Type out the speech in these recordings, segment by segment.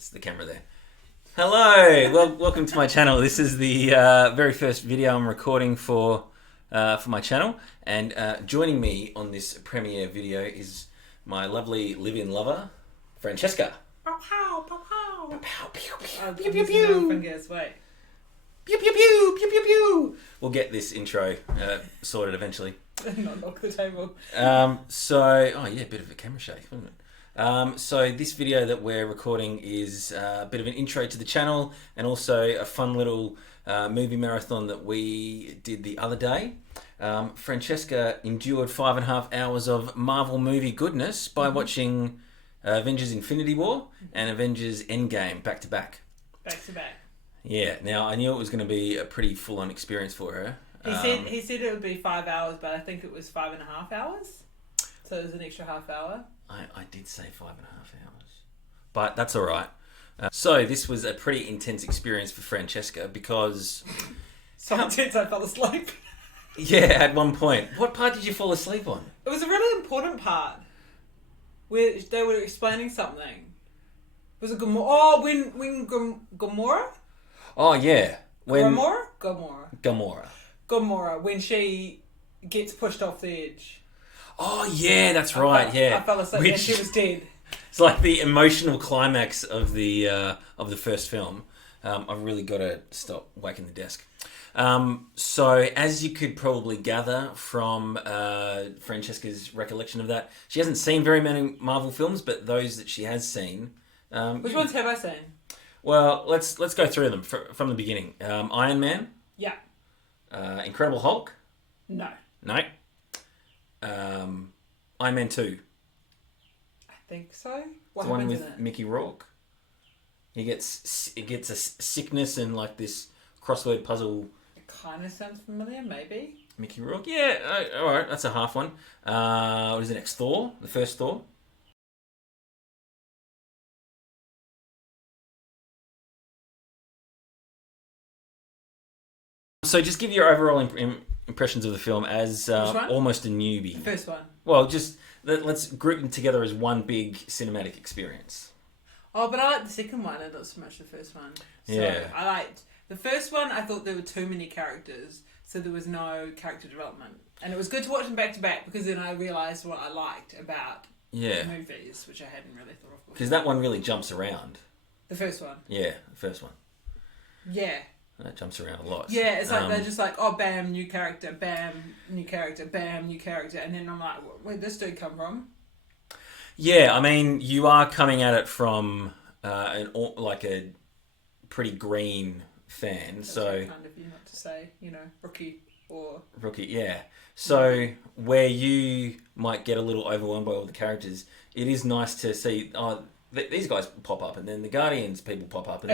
It's the camera there. Hello, well, welcome to my channel. This is the very first video I'm recording for my channel, and joining me on this premiere video is my lovely live-in lover, Francesca. Pow pow pow pow. Pow, pew, pew, Oh, pew, pew, pew. fingers. Wait. Pew, pew, pew, pew, pew, pew. We'll get this intro sorted eventually. Not knock the table. Oh yeah, a bit of a camera shake, wasn't it? So this video that we're recording is a bit of an intro to the channel and also a fun little movie marathon that we did the other day. Francesca endured 5.5 hours of Marvel movie goodness by watching Avengers Infinity War and Avengers Endgame back to back. Back to back. Yeah, now I knew it was going to be a pretty full-on experience for her. He said it would be 5 hours, but I think it was 5.5 hours. So it was an extra half hour. I did say 5.5 hours, but that's all right. So this was a pretty intense experience for Francesca because... So intense I fell asleep. Yeah, at one point. What part did you fall asleep on? It was a really important part where they were explaining something. Was it Gamora? Oh, when Gamora? Oh, yeah. Gamora, when she gets pushed off the edge. Oh, yeah, that's right, yeah. I fell asleep and she was dead. It's like the emotional climax of the first film. I've really got to stop whacking the desk. So, as you could probably gather from Francesca's recollection of that, she hasn't seen very many Marvel films, but those that she has seen... Which ones have I seen? Well, let's go through them from the beginning. Iron Man. Yeah. Incredible Hulk. No. No. Iron Man 2. I think so. What The one happens with in it? Mickey Rourke. He gets a sickness and like this crossword puzzle. It kind of sounds familiar, maybe. Mickey Rourke. Yeah, all right, that's a half one. What is the next? Thor, the first Thor. So just give your overall impressions of the film as almost a newbie. The first one. Well, just let's group them together as one big cinematic experience. Oh, but I liked the second one and not so much the first one. So Yeah. I liked the first one. I thought there were too many characters, so there was no character development. And it was good to watch them back to back because then I realised what I liked about Yeah. movies, which I hadn't really thought of before. Because that one really jumps around. The first one. Yeah, the first one. Yeah. That jumps around a lot. Yeah, it's like they're just like, oh, bam, new character, bam, new character, bam, new character. And then I'm like, where'd this dude come from? Yeah, I mean, you are coming at it from a pretty green fan, That's so very kind of you not to say, rookie or... rookie, yeah. So where you might get a little overwhelmed by all the characters, it is nice to see these guys pop up, and then the Guardians people pop up, and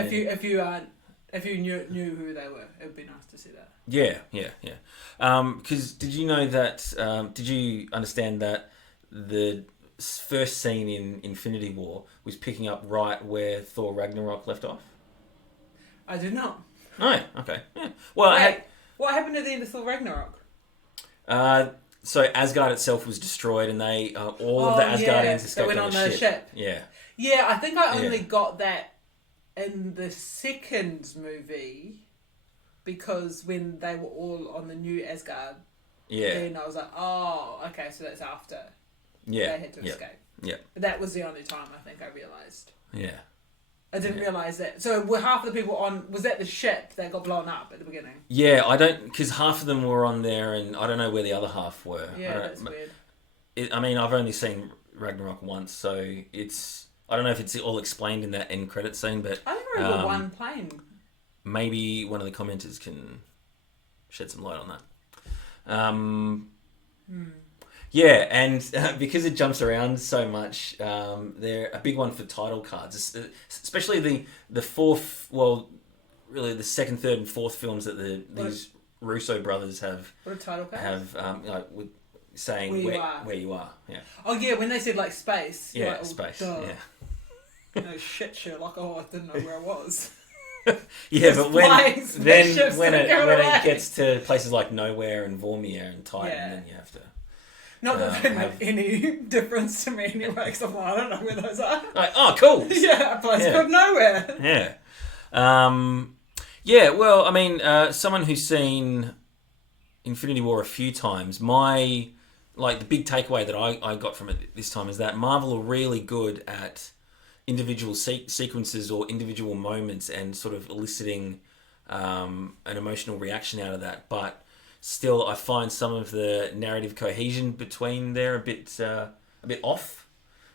if you knew who they were, it would be nice to see that. Yeah. Because did you know that? Did you understand that the first scene in Infinity War was picking up right where Thor Ragnarok left off? I did not. Oh, okay. Yeah. Well, Wait, what happened at the end of Thor Ragnarok? So Asgard itself was destroyed, and they all of the Asgardians escaped went on on the the ship. ship. Yeah. Yeah, I think I only got that in the second movie because when they were all on the new Asgard, then I was like, oh, okay, so that's after they had to escape. Yeah. But that was the only time I think I realised. Yeah. I didn't realise that. So were half of the people was that the ship that got blown up at the beginning? Yeah, because half of them were on there, and I don't know where the other half were. Yeah, that's weird. I've only seen Ragnarok once, so I don't know if it's all explained in that end credit scene, but... I don't remember one plane. Maybe one of the commenters can shed some light on that. Yeah, and because it jumps around so much, they're a big one for title cards, especially the fourth, well, really the second, third, and fourth films that these Russo brothers have. What a title card? With saying where you are. Yeah. Oh yeah, when they said like space. Yeah, like, space. Duh. Yeah. No shit, Sherlock. Oh, I didn't know where I was. Yeah, but when it away. gets to places like Nowhere and Vormir and Titan, then you have to. Not that they make any difference to me anyway, because I don't know where those are. Like, oh, cool. Yeah, a place called nowhere. Yeah. Yeah, well, I mean, someone who's seen Infinity War a few times, the big takeaway that I got from it this time is that Marvel are really good at individual sequences or individual moments and sort of eliciting an emotional reaction out of that, but still I find some of the narrative cohesion between there a bit off,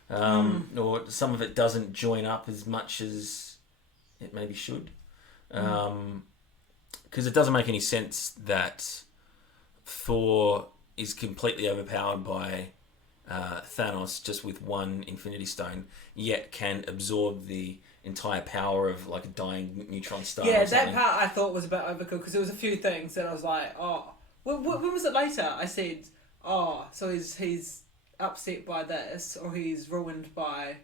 or some of it doesn't join up as much as it maybe should, because it doesn't make any sense that Thor is completely overpowered by Thanos just with one Infinity Stone, yet can absorb the entire power of like a dying neutron star. Yeah, that part I thought was a bit overkill, because there was a few things that I was like, oh, when was it later? I said, oh, so he's upset by this, or he's ruined by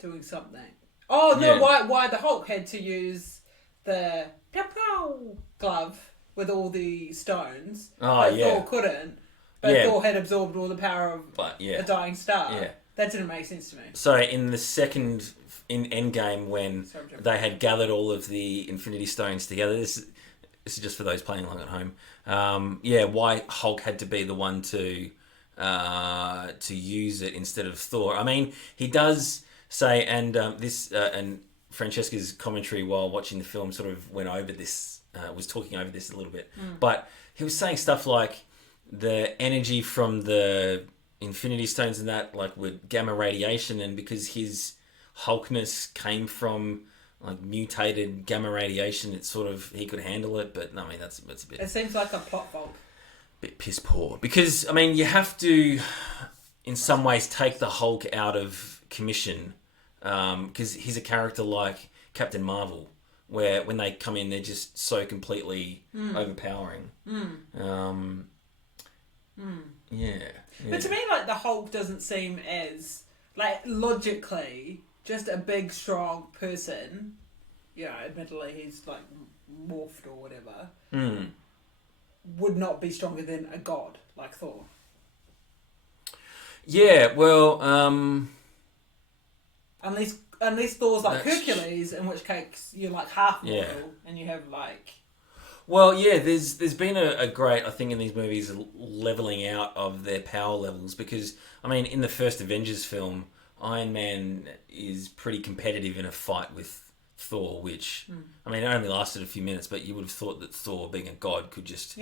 doing something. Oh no, yeah. Why the Hulk had to use the pow pow glove with all the stones, but Thor couldn't. But Thor had absorbed all the power of a dying star. Yeah. That didn't make sense to me. So in Endgame, when they had gathered all of the Infinity Stones together, this is just for those playing along at home. Why Hulk had to be the one to use it instead of Thor. I mean, he does say, and and Francesca's commentary while watching the film sort of went over this, was talking over this a little bit, but he was saying stuff like the energy from the Infinity Stones and that, like, with gamma radiation, and because his Hulkness came from like mutated gamma radiation, it's sort of, he could handle it. But no, I mean, that's a bit. It seems like a plot fault. Bit piss poor, because I mean, you have to, in some ways, take the Hulk out of commission, because he's a character like Captain Marvel, where when they come in, they're just so completely overpowering. Yeah. But to me, like, the Hulk doesn't seem as, like, logically, just a big, strong person. You know, admittedly, he's, like, morphed or whatever. Would not be stronger than a god like Thor. Yeah, well, unless Thor's like Hercules, in which case you're like half mortal, and you have like. Well, yeah, there's been a great, I think, in these movies, leveling out of their power levels, because I mean, in the first Avengers film, Iron Man is pretty competitive in a fight with Thor, which I mean, it only lasted a few minutes, but you would have thought that Thor, being a god, could just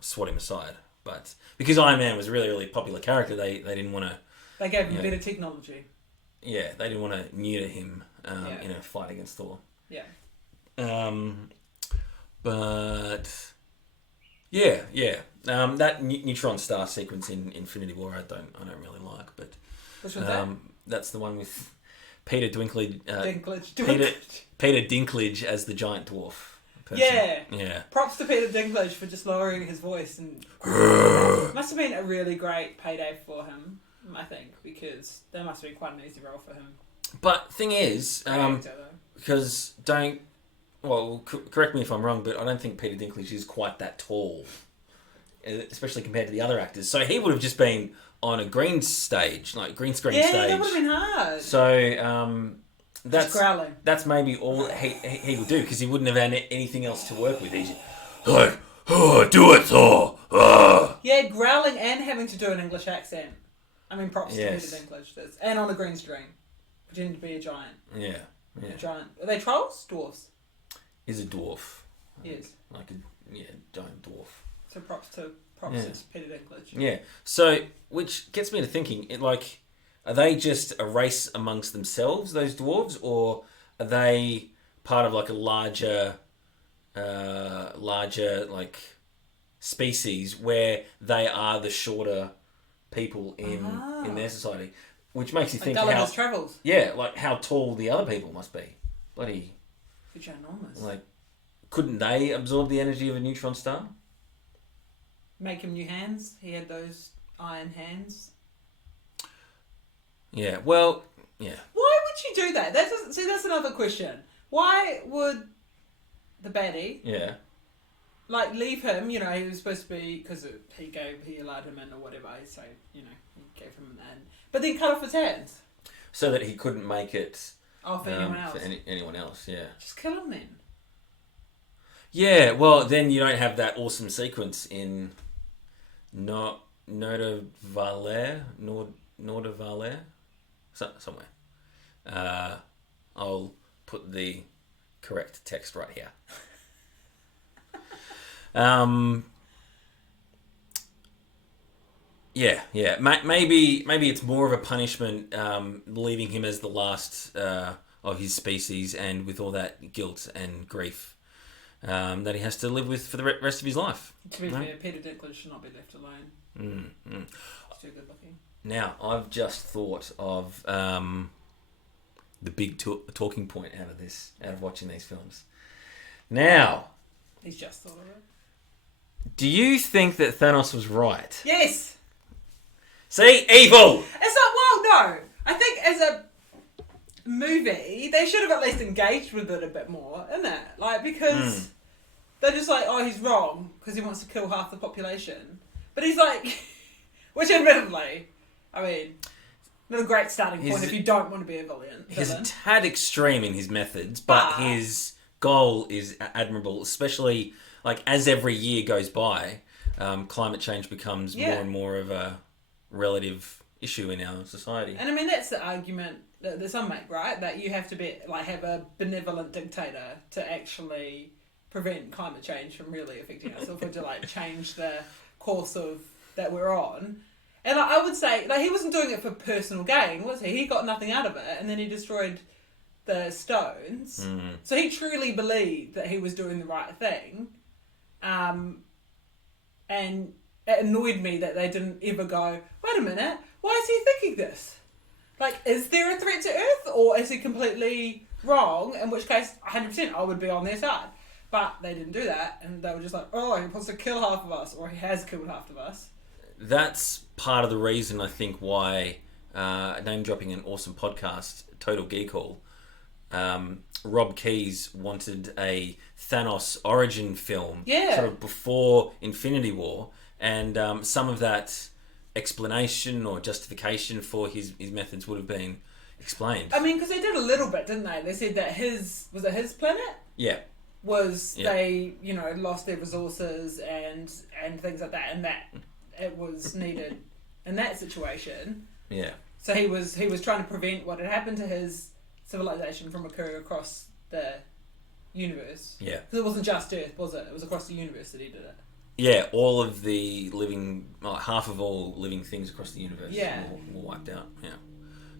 swat him aside. But because Iron Man was a really, really popular character, they didn't want to. They gave him better technology. Yeah, they didn't want to neuter him in a fight against Thor. Yeah. But that neutron star sequence in Infinity War, I don't really like. But which one's that? That's the one with Peter Dinklage. Dinklage. Peter Dinklage as the giant dwarf person. Yeah. Props to Peter Dinklage for just lowering his voice, and must have been a really great payday for him, I think, because that must have been quite an easy role for him. But thing is, because correct me if I'm wrong, but I don't think Peter Dinklage is quite that tall, especially compared to the other actors. So he would have just been on a green screen stage. Yeah, that would have been hard. So that's growling. That's maybe all he would do, because he wouldn't have had anything else to work with. He's like, do it, Thor. Yeah, growling and having to do an English accent. I mean, props to Peter Dinklage, and on a green screen, pretending to be a giant. Yeah. A giant. Are they trolls? Dwarves? Is a dwarf. Yes. Like a giant dwarf. So props to Peter Dinklage. Yeah. So, which gets me to thinking, are they just a race amongst themselves, those dwarves, or are they part of like a larger like species where they are the shorter people in their society? Which makes you think Gulliver's Travels. Yeah, like how tall the other people must be. Bloody. Ginormous. Like, couldn't they absorb the energy of a neutron star? Make him new hands. He had those iron hands. Yeah, well, yeah. Why would you do that? That's another question. Why would the baddie like, leave him. You know, he was supposed to be, because he allowed him in or whatever. So, you know, he gave him in, but then cut off his hands so that he couldn't make it. Oh, for anyone else. For anyone else, yeah. Just kill him then. Yeah, well, then you don't have that awesome sequence in Noda Valer, somewhere. I'll put the correct text right here. Yeah. Maybe it's more of a punishment, leaving him as the last of his species, and with all that guilt and grief that he has to live with for the rest of his life. To be fair, Peter Dinklage should not be left alone. He's too good looking. Now, I've just thought of the big talking point out of watching these films. Now, he's just thought of it. Do you think that Thanos was right? Yes. See, evil. It's not. Well, no. I think as a movie, they should have at least engaged with it a bit more, isn't it? Like, because they're just like, oh, he's wrong because he wants to kill half the population, but he's like, which admittedly, I mean, not a great starting point if you don't want to be a villain. He's a tad extreme in his methods, but his goal is admirable, especially like as every year goes by, climate change becomes more and more of a relative issue in our society. And I mean, that's the argument that some make, right? That you have to be like have a benevolent dictator to actually prevent climate change from really affecting us, or to like change the course of that we're on. And like, I would say, like, he wasn't doing it for personal gain, was he? He got nothing out of it, and then he destroyed the stones. So he truly believed that he was doing the right thing. And it annoyed me that they didn't ever go, wait a minute, why is he thinking this? Like, is there a threat to Earth, or is he completely wrong? In which case, 100% I would be on their side. But they didn't do that, and they were just like, oh, he wants to kill half of us, or he has killed half of us. That's part of the reason, I think, why, name dropping an awesome podcast, Total Geek Hall, Rob Keyes wanted a Thanos origin film sort of before Infinity War, and some of that explanation or justification for his methods would have been explained. I mean, because they did a little bit, didn't they? They said that his planet? Yeah. They, you know, lost their resources and things like that, and that it was needed in that situation. Yeah. So he was trying to prevent what had happened to his civilization from occurring across the universe. Yeah. Because it wasn't just Earth, was it? It was across the universe that he did it. Yeah, all of the living, half of all living things across the universe were wiped out. Yeah.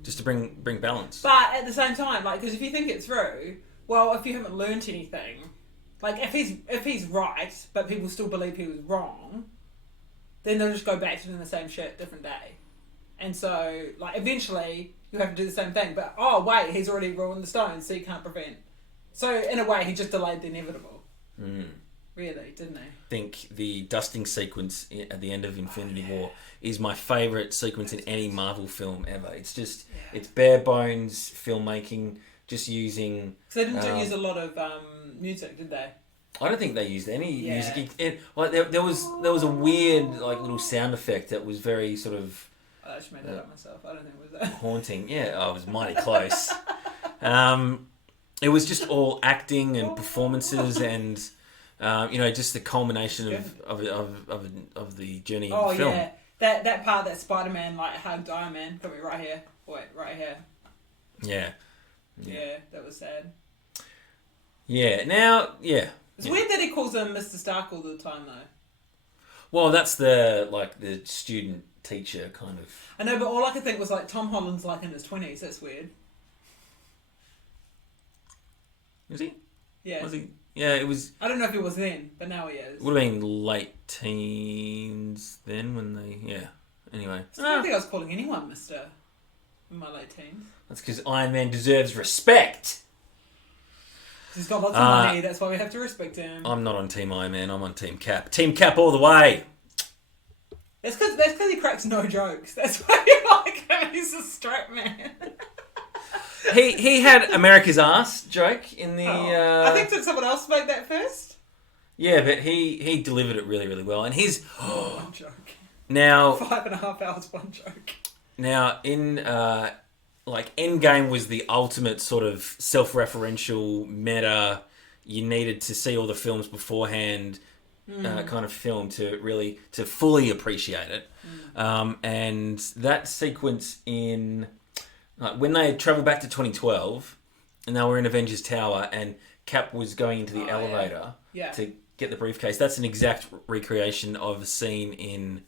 Just to bring balance. But at the same time, like, because if you think it through, well, if you haven't learnt anything, like, if he's right, but people still believe he was wrong, then they'll just go back to doing the same shit, different day. And so, like, eventually, you have to do the same thing. But, oh, wait, he's already ruined the stones, so you can't prevent. So, in a way, he just delayed the inevitable. Really, didn't he? I think the dusting sequence at the end of Infinity War is my favourite sequence in any Marvel film ever. It's just, it's bare bones filmmaking, just using... So they didn't use a lot of music, did they? I don't think they used any music. There was a weird, like, little sound effect that was very sort of... I actually made that up myself. I don't think it was that. Haunting. Yeah, it was mighty close. It was just all acting and performances and... just the culmination of the journey of the film. Oh, yeah. That part that Spider-Man, like, hugged Iron Man. Got me right here. Wait, right here. Yeah. Yeah, that was sad. Yeah, now, It's weird that he calls him Mr. Stark all the time, though. Well, that's the student-teacher kind of... I know, but all I could think was, like, Tom Holland's, like, in his 20s. That's weird. Is he? Yeah. Was he? Yeah, it was... I don't know if he was then, but now he is. It would have been late teens then when they... Yeah. Anyway. I don't think I was calling anyone Mr. in my late teens. That's because Iron Man deserves respect. He's got lots of money, that's why we have to respect him. I'm not on Team Iron Man, I'm on Team Cap. Team Cap all the way! That's because he cracks no jokes. That's why you like him. He's a straight man. He had America's ass joke in the... I think did someone else make that first? Yeah, but he delivered it really, really well. And his... One joke. Now... 5.5 hours, one joke. Now, in... like, Endgame was the ultimate sort of self-referential meta. You needed to see all the films beforehand kind of film to fully appreciate it. And that sequence in... when they travelled back to 2012 and they were in Avengers Tower and Cap was going into the elevator to get the briefcase, that's an exact recreation of a scene in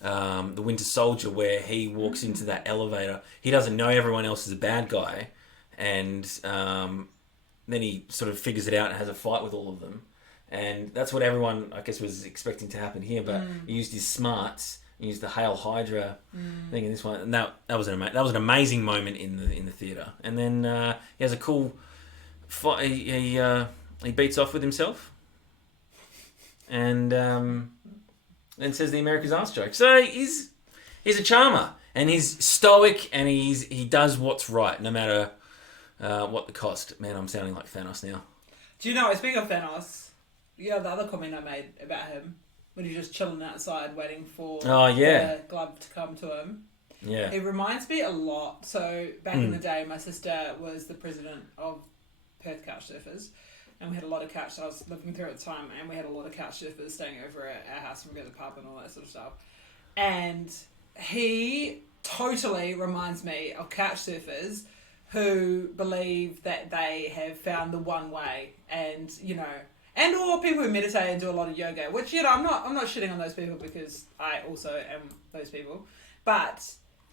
The Winter Soldier where he walks into that elevator. He doesn't know everyone else is a bad guy, and then he sort of figures it out and has a fight with all of them. And that's what everyone, I guess, was expecting to happen here, but he used his smarts. He used the Hail Hydra thing in this one, and that was an amazing moment in the theater. And then he has a cool fight. He beats off with himself, and then says the America's ass joke. So he's a charmer, and he's stoic, and he does what's right, no matter what the cost. Man, I'm sounding like Thanos now. Do you know? Speaking of Thanos, the other comment I made about him. When he's just chilling outside waiting for the glove to come to him. Yeah. It reminds me a lot. So back in the day, my sister was the president of Perth Couch Surfers. And we had a lot of I was living through at the time, and we had a lot of couch surfers staying over at our house and we go to the pub and all that sort of stuff. And he totally reminds me of couch surfers who believe that they have found the one way, and, you know... And or people who meditate and do a lot of yoga, which, you know, I'm not shitting on those people because I also am those people. But,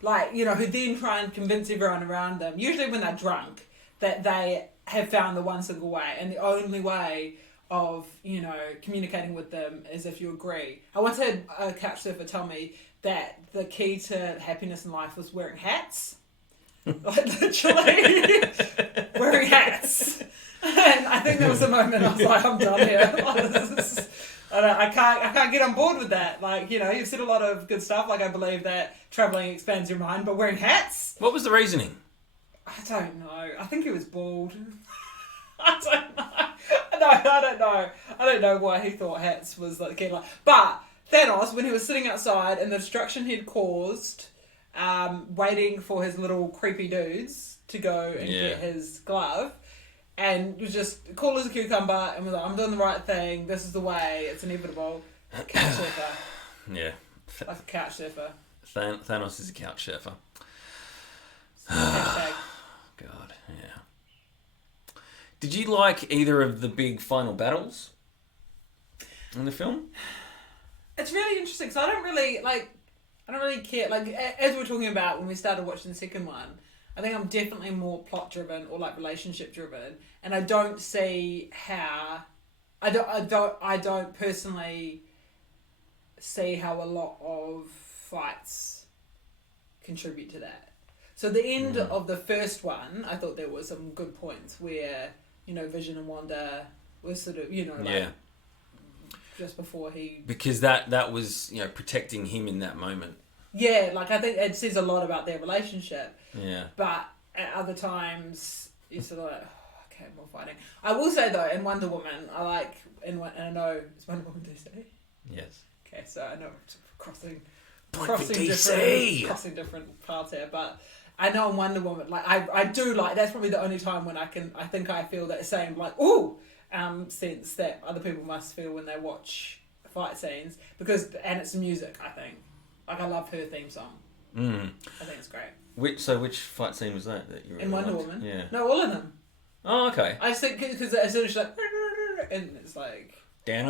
like, you know, who then try and convince everyone around them, usually when they're drunk, that they have found the one single way. And the only way of, you know, communicating with them is if you agree. I once had a couch surfer tell me that the key to happiness in life was wearing hats. Like, literally wearing hats. And I think there was a moment I was like, I'm done here. I can't get on board with that. Like, you know, you've said a lot of good stuff. Like, I believe that travelling expands your mind, but wearing hats? What was the reasoning? I don't know. I think he was bald. I don't know. No, I don't know. I don't know why he thought hats was like the key. But Thanos, when he was sitting outside and the destruction he'd caused, waiting for his little creepy dudes to go and get his glove, and was just cool as a cucumber and was like, I'm doing the right thing, this is the way, it's inevitable. Couch surfer. Yeah. Like a couch surfer. Thanos is a couch surfer. Hashtag. God, yeah. Did you like either of the big final battles in the film? It's really interesting, because I don't really care. Like, as we were talking about when we started watching the second one, I think I'm definitely more plot driven or like relationship driven, and I don't see how I don't personally see how a lot of fights contribute to that. So the end of the first one, I thought there was some good points where, you know, Vision and Wanda was sort of, you know, like just before he... Because that was, you know, protecting him in that moment. Yeah, like, I think it says a lot about their relationship. Yeah. But at other times, you're sort of like, oh, okay, more fighting. I will say, though, in Wonder Woman, I like... And I know... Is Wonder Woman DC? Yes. Okay, so I know crossing different paths here, but I know in Wonder Woman, like, I do like... That's probably the only time when I feel that same, like, ooh, sense that other people must feel when they watch fight scenes. And it's music, I think. Like, I love her theme song. I think it's great. Which fight scene was that you really in Wonder liked? Woman? Yeah. No, all of them. Oh, okay. I just think because as soon as she's like, and it's like down.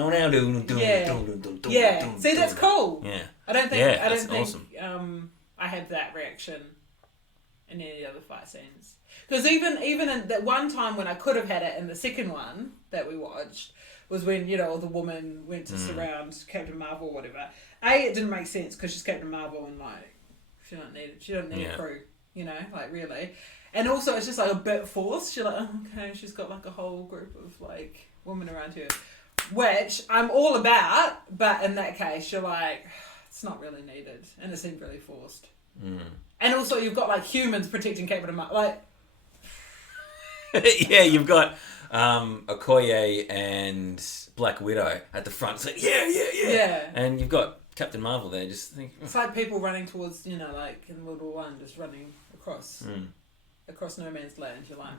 Yeah. See, that's cool. Yeah. I don't think awesome. I had that reaction in any other fight scenes. Because even in that one time when I could have had it in the second one that we watched was when, you know, the woman went to surround Captain Marvel or whatever. It didn't make sense because she's Captain Marvel and, like, she don't need a crew, you know, like, really. And also it's just like a bit forced. She's like, oh, okay, she's got like a whole group of like women around her, which I'm all about, but in that case you're like, it's not really needed, and it seemed really forced. And also you've got like humans protecting Captain Marvel, like yeah, you've got Okoye and Black Widow at the front. It's like, yeah. And you've got Captain Marvel there. Just think. It's like people running towards, like in World War One, just running across no man's land. You're like,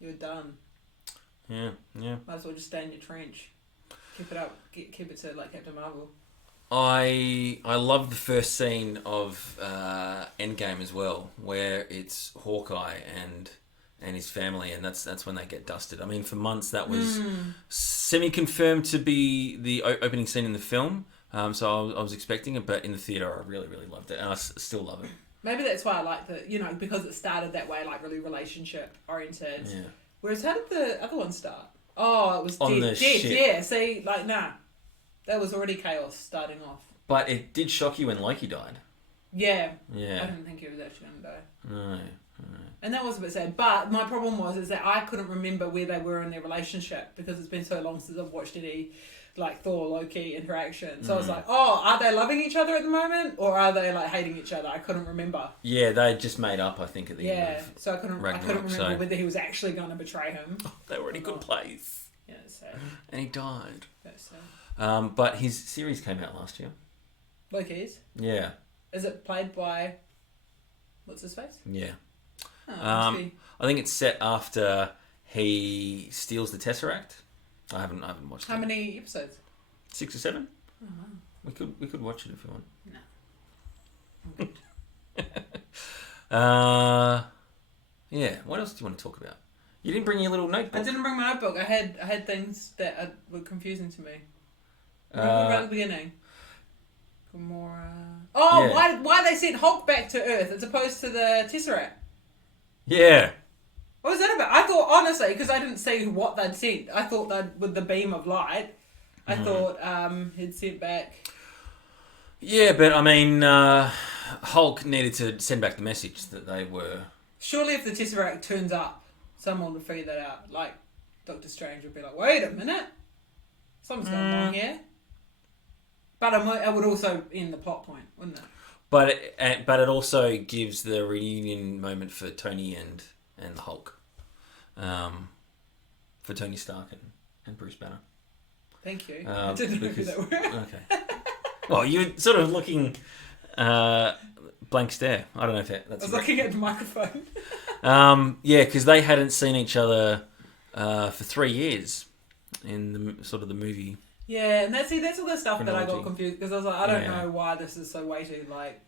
you're done. Yeah. Might as well just stay in your trench. Keep it up. Keep it to like Captain Marvel. I love the first scene of Endgame as well, where it's Hawkeye and his family, and that's when they get dusted. I mean, for months that was semi-confirmed to be the opening scene in the film, so I was expecting it, but in the theatre I really, really loved it, and I still love it. Maybe that's why I like because it started that way, like really relationship-oriented. Yeah. Whereas how did the other one start? Oh, it was on dead. The ship. Yeah, see, like, nah. That was already chaos starting off. But it did shock you when Loki died. Yeah. I didn't think he was actually going to die. No. And that was a bit sad. But my problem is that I couldn't remember where they were in their relationship because it's been so long since I've watched any like Thor Loki interaction. So I was like, are they loving each other at the moment or are they like hating each other? I couldn't remember. Yeah, they just made up, I think, at the end of so I couldn't remember whether he was actually going to betray him. They were in a good place. Yeah, it's sad. And he died. That's sad. But his series came out last year. Loki's? Yeah. Is it played by what's his face? Yeah. Oh, I think it's set after he steals the Tesseract. I haven't watched it. How many episodes? 6 or 7. Oh, wow. We could watch it if you want. No. Yeah. What else do you want to talk about? You didn't bring your little notebook. I didn't bring my notebook. I had things that were confusing to me. Remember right at the beginning? Gamora. Oh, yeah. Why they sent Hulk back to Earth as opposed to the Tesseract? Yeah. What was that about? I thought, honestly, because I didn't see what they'd sent, I thought that with the beam of light, I thought he'd sent back. Yeah, but I mean, Hulk needed to send back the message that they were. Surely if the Tesseract turns up, someone would figure that out. Like, Doctor Strange would be like, wait a minute. Something's going wrong here. But it would also end the plot point, wouldn't it? But it also gives the reunion moment for Tony and the Hulk. For Tony Stark and Bruce Banner. Thank you. I didn't know who they were. Okay. Well, you're sort of looking blank stare. I don't know if that's... I was looking at the microphone. Yeah, because they hadn't seen each other for 3 years in the movie. Yeah, and that's all the stuff chronology. That I got confused because I was like, I don't know why this is so weighty. Like,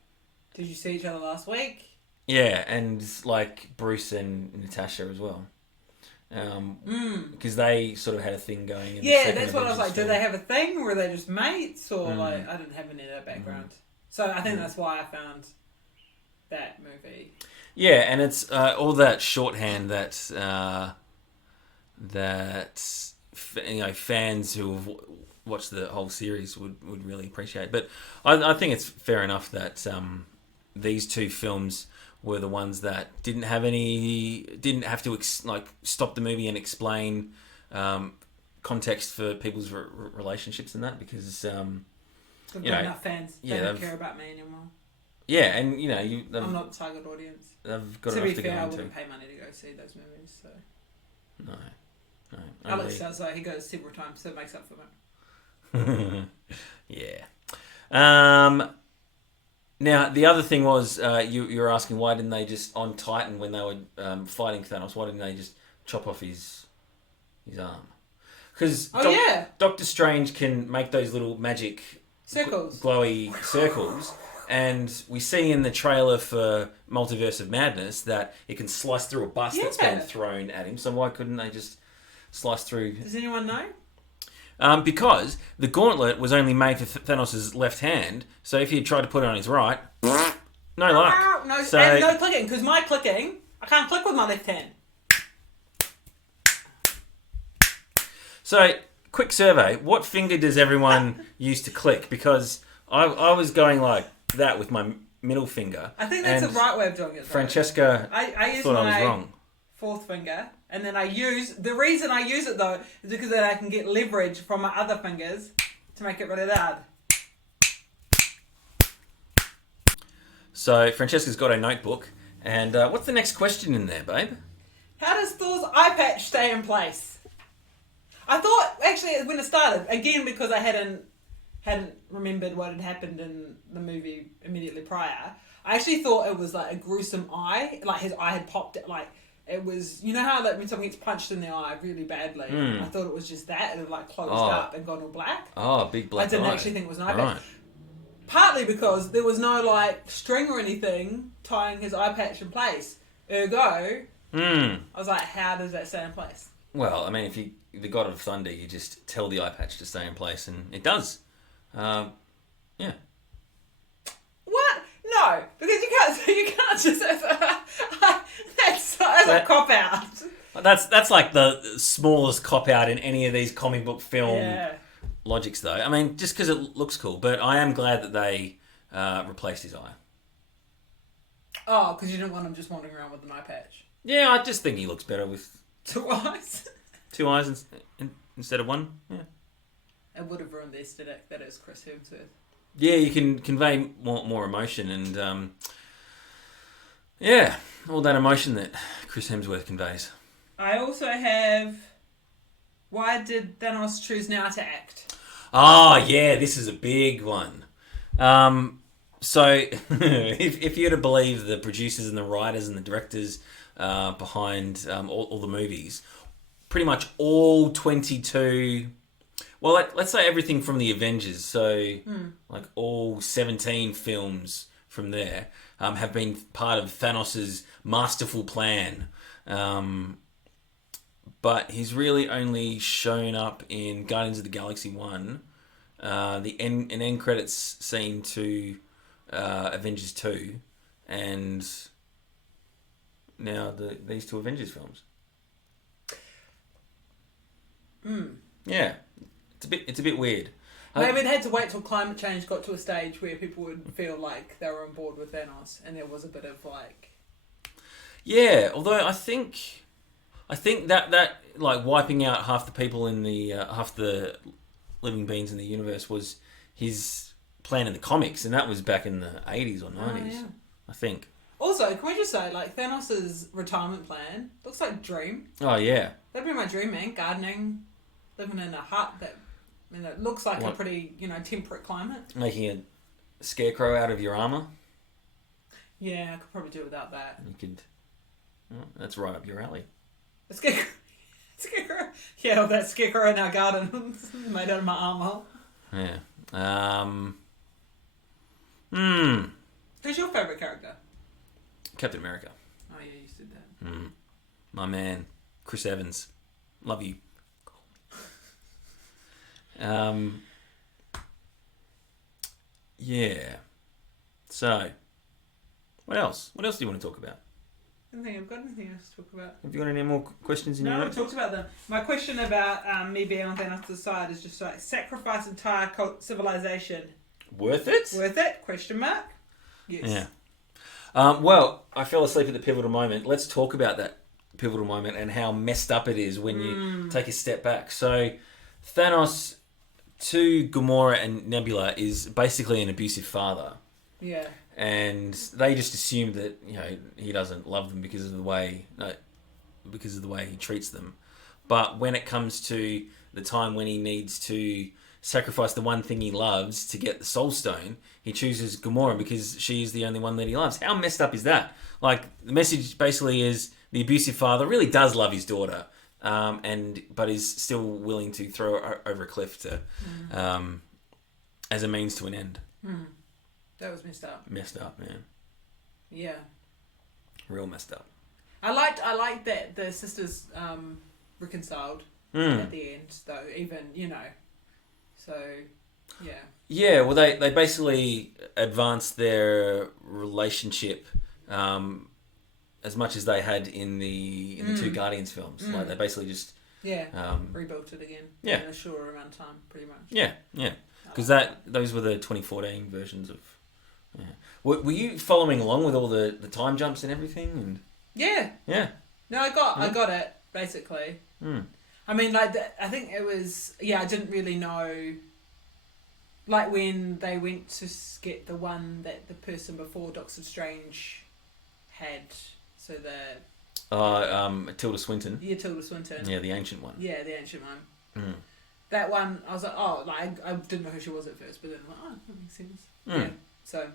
did you see each other last week? Yeah, and like Bruce and Natasha as well. Because they sort of had a thing going. Yeah, that's what I was like. Do they have a thing, or are they just mates, or like I didn't have any of that background. So I think that's why I found that movie. Yeah, and it's all that shorthand that fans who have watched the whole series would really appreciate. But I think it's fair enough that these two films were the ones that didn't have to stop the movie and explain context for people's relationships and that because they've got enough fans. They don't care about me anymore. Yeah, and I'm not the target audience. They've got to enough be to fair, go I into. wouldn't pay money to go see those movies. So no. Alex does, so he goes several times, so it makes up for it. Yeah. Now, the other thing was, you were asking why didn't they just, on Titan, when they were fighting Thanos, why didn't they just chop off his arm? Because Doctor Strange can make those little magic circles, glowy circles, and we see in the trailer for Multiverse of Madness that it can slice through a bus that's been thrown at him, so why couldn't they just slice through... Does anyone know? Because the gauntlet was only made for Thanos' left hand, so if he had tried to put it on his right, no luck. No, and no clicking, because my clicking, I can't click with my left hand. So, quick survey, what finger does everyone use to click? Because I was going like that with my middle finger. I think that's the right way of doing it, though. Francesca I thought I was wrong. Fourth finger, and then the reason I use it though is because then I can get leverage from my other fingers to make it really loud. So Francesca's got a notebook, and what's the next question in there, babe? How does Thor's eye patch stay in place? I thought actually when it started again because I hadn't remembered what had happened in the movie immediately prior. I actually thought it was like a gruesome eye, like his eye had popped, like it was, you know how like when someone gets punched in the eye really badly. I thought it was just that it had like closed up and gone all black. Oh, big black eye. I didn't actually think it was an eye patch. Right. Partly because there was no like string or anything tying his eye patch in place. Ergo, I was like, how does that stay in place? Well, I mean, if you the God of Thunder, you just tell the eye patch to stay in place, and it does. Yeah. What? No, because you can't just. That's a cop out. That's like the smallest cop out in any of these comic book film logics, though. I mean, just because it looks cool, but I am glad that they replaced his eye. Oh, because you didn't want him just wandering around with an eye patch. Yeah, I just think he looks better with 2 eyes. 2 eyes instead of 1. Yeah. It would have ruined the aesthetic that is Chris Hemsworth. Yeah, you can convey more emotion and all that emotion that Chris Hemsworth conveys. I also have, why did Thanos choose now to act? Oh, yeah, this is a big one. So, if you're to believe the producers and the writers and the directors behind all the movies, pretty much all 22... Well, let's say everything from the Avengers, so like all 17 films from there have been part of Thanos' masterful plan. But he's really only shown up in Guardians of the Galaxy 1, an end credits scene to Avengers 2, and now these 2 Avengers films. Yeah. It's a bit weird. Maybe they had to wait till climate change got to a stage where people would feel like they were on board with Thanos, and there was a bit of like. Yeah, although I think that like wiping out half the people in the half the living beings in the universe was his plan in the comics, and that was back in the 80s or 90s. Yeah. I think. Also, can we just say like Thanos' retirement plan looks like a dream? Oh yeah. That'd be my dream, man. Gardening, living in a hut that. I mean, it looks like a pretty, temperate climate. Making a scarecrow out of your armour? Yeah, I could probably do without that. You could... Oh, that's right up your alley. A scarecrow? Yeah, well, that scarecrow in our garden made out of my armour. Yeah. Who's your favourite character? Captain America. Oh, yeah, you said that. My man. Chris Evans. Love you. Yeah. So, what else? What else do you want to talk about? I don't think I've got anything else to talk about. Have you got any more questions in your notes? No, we talked about them. My question about me being on Thanos' side is just like, sacrifice entire civilization. Worth it? Worth it? Question mark? Yes. Yeah. Well, I fell asleep at the pivotal moment. Let's talk about that pivotal moment and how messed up it is when you take a step back. So, Thanos to Gamora and Nebula is basically an abusive father. Yeah. And they just assume that he doesn't love them because of the way he treats them. But when it comes to the time when he needs to sacrifice the one thing he loves to get the Soul Stone, he chooses Gamora because she's the only one that he loves. How messed up is that? Like, the message basically is the abusive father really does love his daughter. But is still willing to throw her over a cliff to, as a means to an end. That was messed up. Messed up, man. Yeah. Real messed up. I liked that the sisters reconciled at the end, though. Even so yeah. Yeah. Well, they basically advanced their relationship. As much as they had in the 2 Guardians films. Like, they basically just... Yeah, rebuilt it again. Yeah. In a shorter amount of time, pretty much. Yeah. Because those were the 2014 versions of... Yeah. Were you following along with all the time jumps and everything? And Yeah. Yeah. No, I got it, basically. I mean, like, I think it was... Yeah, I didn't really know... Like, when they went to get the one that the person before Doctor Strange had... So Tilda Swinton. Yeah, Tilda Swinton. Yeah, the ancient one. Yeah, the ancient one. That one, I was like, oh, like I didn't know who she was at first, but then I'm like, oh, that makes sense. Yeah. So,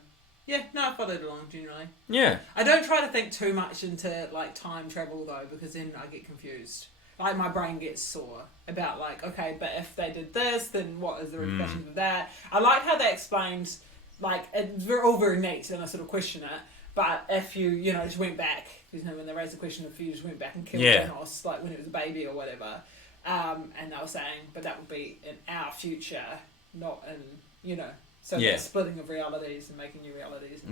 yeah, no, I followed along generally. Yeah. I don't try to think too much into like time travel though, because then I get confused. Like my brain gets sore about like, okay, but if they did this, then what is the repercussions of that? I like how they explained, like it's all very neat, and I sort of question it. But if you just went back, when they raised the question, if you just went back and killed Thanos, like when it was a baby or whatever, and they were saying, but that would be in our future, not in So the splitting of realities and making new realities.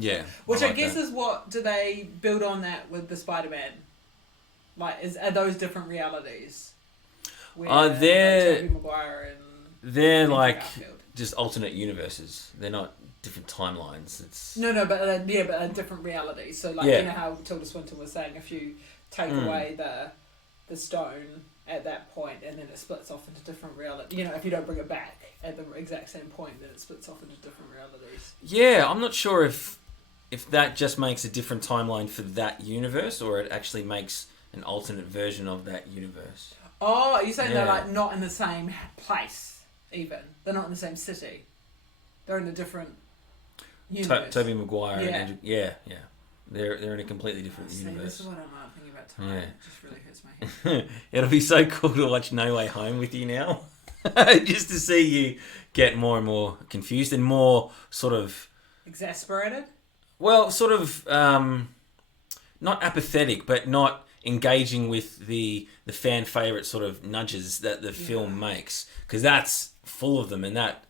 Which I guess is what, do they build on that with the Spider-Man? Like, are those different realities? Where, they're... Tobey Maguire and... They're like just alternate universes. They're not different timelines. It's... No, but a different reality. So like, how Tilda Swinton was saying, if you take away the stone at that point, and then it splits off into different reality. If you don't bring it back at the exact same point, then it splits off into different realities. Yeah, I'm not sure if that just makes a different timeline for that universe, or it actually makes an alternate version of that universe. Oh, you're saying they're like not in the same place, even? They're not in the same city. They're in a different universe. Tobey Maguire and Andrew... Yeah. They're in a completely different universe. This is what I'm not thinking about time. It just really hurts my head. It'll be so cool to watch No Way Home with you now. Just to see you get more and more confused and more sort of... Exasperated? Well, sort of... not apathetic, but not engaging with the fan favourite sort of nudges that the film makes. Because that's full of them, and that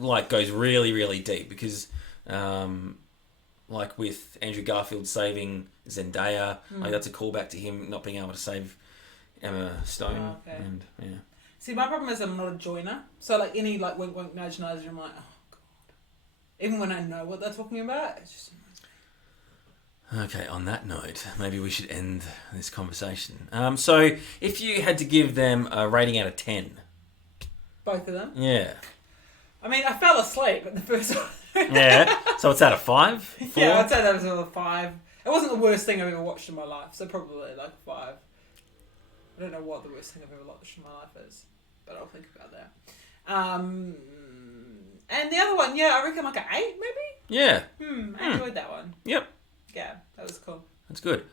like goes really, really deep. Because... like with Andrew Garfield saving Zendaya, like that's a callback to him not being able to save Emma Stone. Oh, okay. And See, my problem is I'm not a joiner, so like any like wink wink nudge nudge, I'm like, oh god. Even when I know what they're talking about, it's just... Okay, on that note, maybe we should end this conversation. So if you had to give them a rating out of 10, both of them. Yeah. I mean, I fell asleep at the first one. Yeah, so it's out of 5? 4? Yeah, I'd say that was a 5. It wasn't the worst thing I've ever watched in my life, so probably like 5. I don't know what the worst thing I've ever watched in my life is, but I'll think about that. And the other one, I reckon like an 8 maybe? Yeah. I enjoyed that one. Yep. Yeah, that was cool. That's good.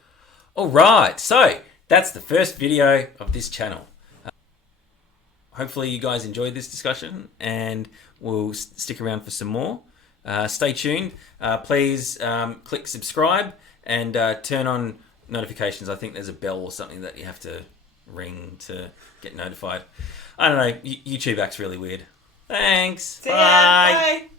Alright, so that's the first video of this channel. Hopefully you guys enjoyed this discussion, and we'll stick around for some more. Stay tuned. Please click subscribe and turn on notifications. I think there's a bell or something that you have to ring to get notified. I don't know. YouTube acts really weird. Thanks. See ya. Bye.